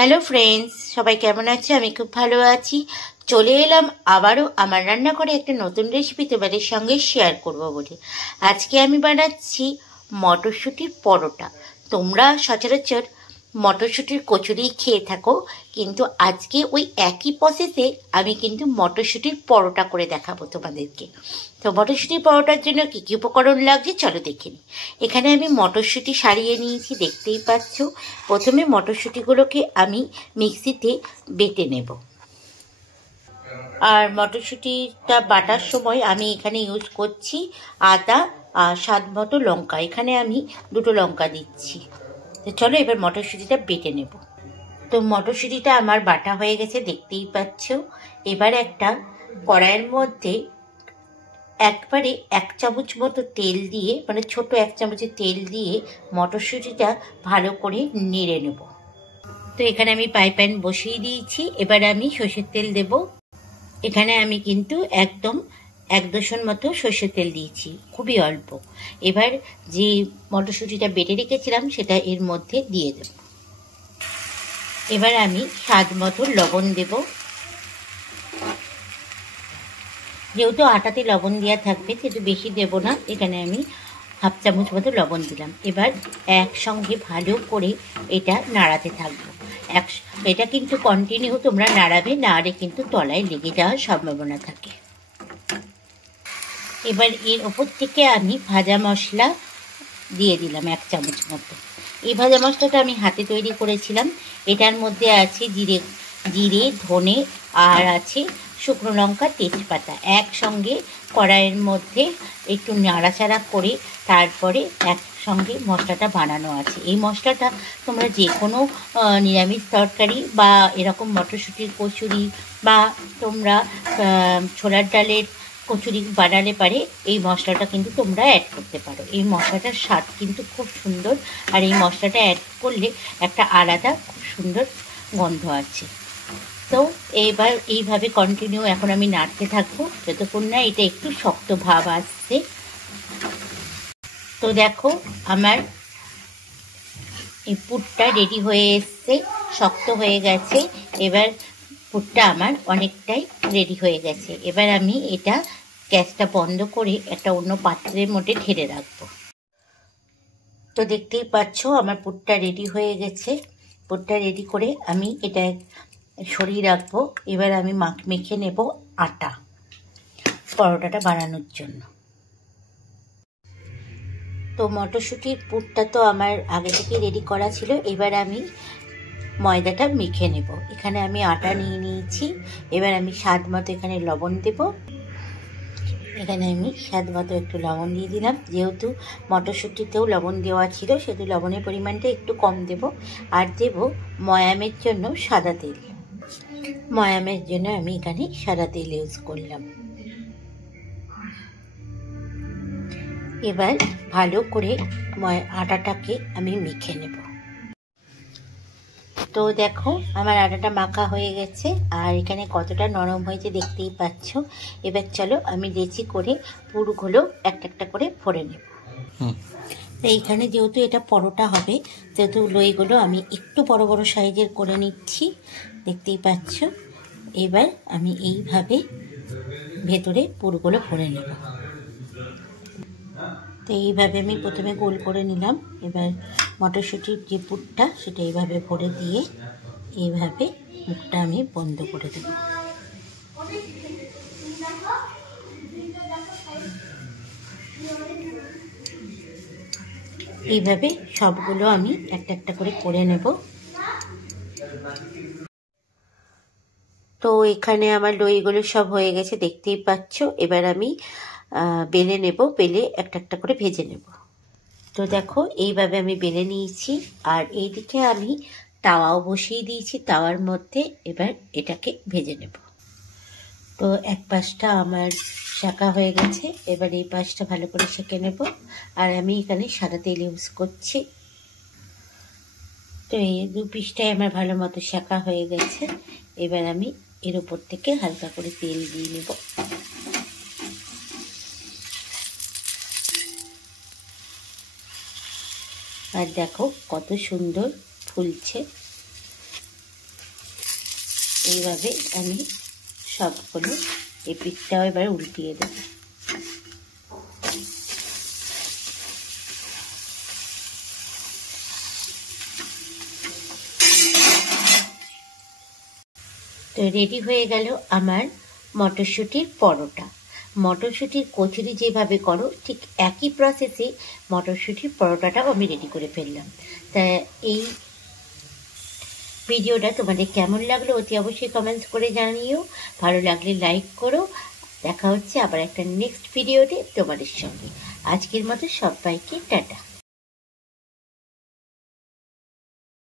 Hello friends, সবাই কেমন আছে? আমি খুব ভালো আছি। চলে এলাম আবারও আমার রান্নাঘরে একটা নতুন রেসিপি তোমাদের সঙ্গে শেয়ার করব বলে। আজকে আমি বানাচ্ছি মটরশুঁটির পরোটা। তোমরা সচরাচর মটরশুঁটির কচুরি খেয়ে থাকো, কিন্তু আজকে ওই একই প্রসেসে আমি কিন্তু মটরশুঁটির পরোটা করে দেখাবো তোমাদেরকে। তো মটরশুঁটির পরোটার জন্য কী কী উপকরণ লাগছে চলো দেখে নিই। এখানে আমি মটরশুঁটি সারিয়ে নিয়েছি, দেখতেই পাচ্ছ। প্রথমে মটরশুঁটিগুলোকে আমি মিক্সিতে বেটে নেব। আর মটরশুঁটিটা বাটার সময় আমি এখানে ইউজ করছি আদা আর স্বাদ মতো লঙ্কা। এখানে আমি 2টো লঙ্কা দিচ্ছি। তো চলো এবার মটরশুঁটিটা বেটে নেব। তো মটরশুঁটিটা আমার বাটা হয়ে গেছে, দেখতেই পাচ্ছ। এবার একটা কড়াইয়ের মধ্যে একবারে 1 চামচ মতো তেল দিয়ে, মানে ছোট 1 চামচের তেল দিয়ে মটরশুঁটিটা ভালো করে নেড়ে নেব। তো এখানে আমি প্যান বসিয়ে দিয়েছি। এবার আমি সর্ষের তেল দেব। এখানে আমি কিন্তু একদম 1 দোসন মতো সর্ষের তেল দিয়েছি, খুবই অল্প। এবার যে মটরশুঁটিটা বেটে রেখেছিলাম সেটা এর মধ্যে দিয়ে দেব। এবার আমি স্বাদ মতো লবণ দেব। যেহেতু আটাতে লবণ দেওয়া থাকবে সেহেতু বেশি দেব না, এখানে আমি 1/2 চামচ মতো লবণ দিলাম। এবার একসঙ্গে ভালো করে এটা নাড়াতে থাকবো। এটা কিন্তু কন্টিনিউ তোমরা নাড়াবে, নাড়ে কিন্তু তলায় লেগে যাওয়ার সম্ভাবনা থাকে। এবার এর ওপর থেকে আমি ভাজা মশলা দিয়ে দিলাম 1 চামচ মতো। এই ভাজা মশলাটা আমি হাতে তৈরি করেছিলাম। এটার মধ্যে আছে জিরে, ধনে আর আছে শুকনো লঙ্কা, তেজপাতা। একসঙ্গে কড়াইয়ের মধ্যে একটু নাড়াচাড়া করে তারপরে একসঙ্গে মশলাটা বানানো আছে। এই মশলাটা তোমরা যে কোনো নিরামিষ তরকারি বা এরকম মটরশুঁটির কচুরি বা তোমরা ছোলার ডালের কচুরি বানালে পারে এই মশলাটা কিন্তু তোমরা অ্যাড করতে পারো। এই মশলাটার স্বাদ কিন্তু খুব সুন্দর, আর এই মশলাটা অ্যাড করলে একটা আলাদা খুব সুন্দর গন্ধ আছে। তো এবার এইভাবে কন্টিনিউ এখন আমি নাড়তে থাকবো যতক্ষণ না এটা একটু শক্ত ভাব আসছে। তো দেখো আমার এই পুরটা রেডি হয়ে এসছে, শক্ত হয়ে গেছে। এবার পুরটা আমার অনেকটাই রেডি হয়ে গেছে। এবার আমি এটা গ্যাসটা বন্ধ করে একটা অন্য পাত্রের মধ্যে ঢেলে রাখবো। তো দেখতেই পাচ্ছ আমার পুরটা রেডি হয়ে গেছে। পুরটা রেডি করে আমি এটা সরিয়ে রাখবো। এবার আমি মেখে নেব আটা পরোটাটা বানানোর জন্য। তো মটরশুঁটির পুরটা তো আমার আগে থেকে রেডি করা ছিল। এবার আমি ময়দাটা মেখে নেব। এখানে আমি আটা নিয়ে নিয়েছি। এবার আমি স্বাদ মতো এখানে লবণ দেব। এখানে আমি স্বাদ মতো একটু লবণ দিয়ে দিলাম। যেহেতু মটরশুঁটিতেও লবণ দেওয়া ছিল সেহেতু লবণের পরিমাণটা একটু কম দেব। আর দেব ময়ামের জন্য সাদা তেল। ময়ামের জন্য আমি এখানে সাদা তেল ইউজ করলাম। এবার ভালো করে আটাটাকে আমি মেখে নেব। তো দেখো আমার আটাটা মাখা হয়ে গেছে, আর এখানে কতটা নরম হয়েছে দেখতেই পাচ্ছ। এবার চলো আমি লেচি করে পুরগুলো একটা একটা করে ভরে নেব। তো এইখানে যেহেতু এটা পরোটা হবে সেহেতু লইগুলো আমি একটু বড় বড় সাইজের করে নিচ্ছি, দেখতেই পাচ্ছ। এবার আমি এইভাবে ভেতরে পুরগুলো ভরে নেব। তো এইভাবে আমি প্রথমে গোল করে নিলাম। এবার মটরশুঁটির যে পুরটা সেটা এইভাবে ভরে দিয়ে এইভাবে মুখটা আমি বন্ধ করে দেব। এইভাবে সবগুলো আমি একটা একটা করে নেব। তো এখানে আমার দইগুলো সব হয়ে গেছে, দেখতেই পাচ্ছ। এবার আমি বেলে নেব, বেলে একটা একটা করে ভেজে নেব। তো দেখো এইভাবে আমি বেলে নিয়েছি। আর এইদিকে আমি তাওয়াও বসিয়ে দিয়েছি। তাওয়ার মধ্যে এবার এটাকে ভেজে নেব। তো এক পাশটা আমার সেঁকা হয়ে গেছে, এবার এই পাশটা ভালো করে সেঁকে নেব। আর আমি এখানে সাদা তেল ইউজ করছি। তো এই 2 পিসটাই আমার ভালো মতো সেঁকা হয়ে গেছে। এবার আমি এর উপর থেকে হালকা করে তেল দিয়ে নেব। আর দেখো কত সুন্দর ফুলছে। এইভাবে আমি সবগুলো এই পিঠটাও এবার উল্টিয়ে দেব। তো রেডি হয়ে গেল আমার মটরশুঁটির পরোটা। মটরশুঁটির কচুরি যেভাবে করো ঠিক একই প্রসেসে মটরশুঁটির পরোটাটাও আমি রেডি করে ফেললাম। তা এই ভিডিওটা তোমাদের কেমন লাগলো অতি অবশ্যই কমেন্টস করে জানিও। ভালো লাগলে লাইক করো। দেখা হচ্ছে আবার একটা নেক্সট ভিডিওতে তোমাদের সঙ্গে। আজকের মতো সবাইকে টাটা।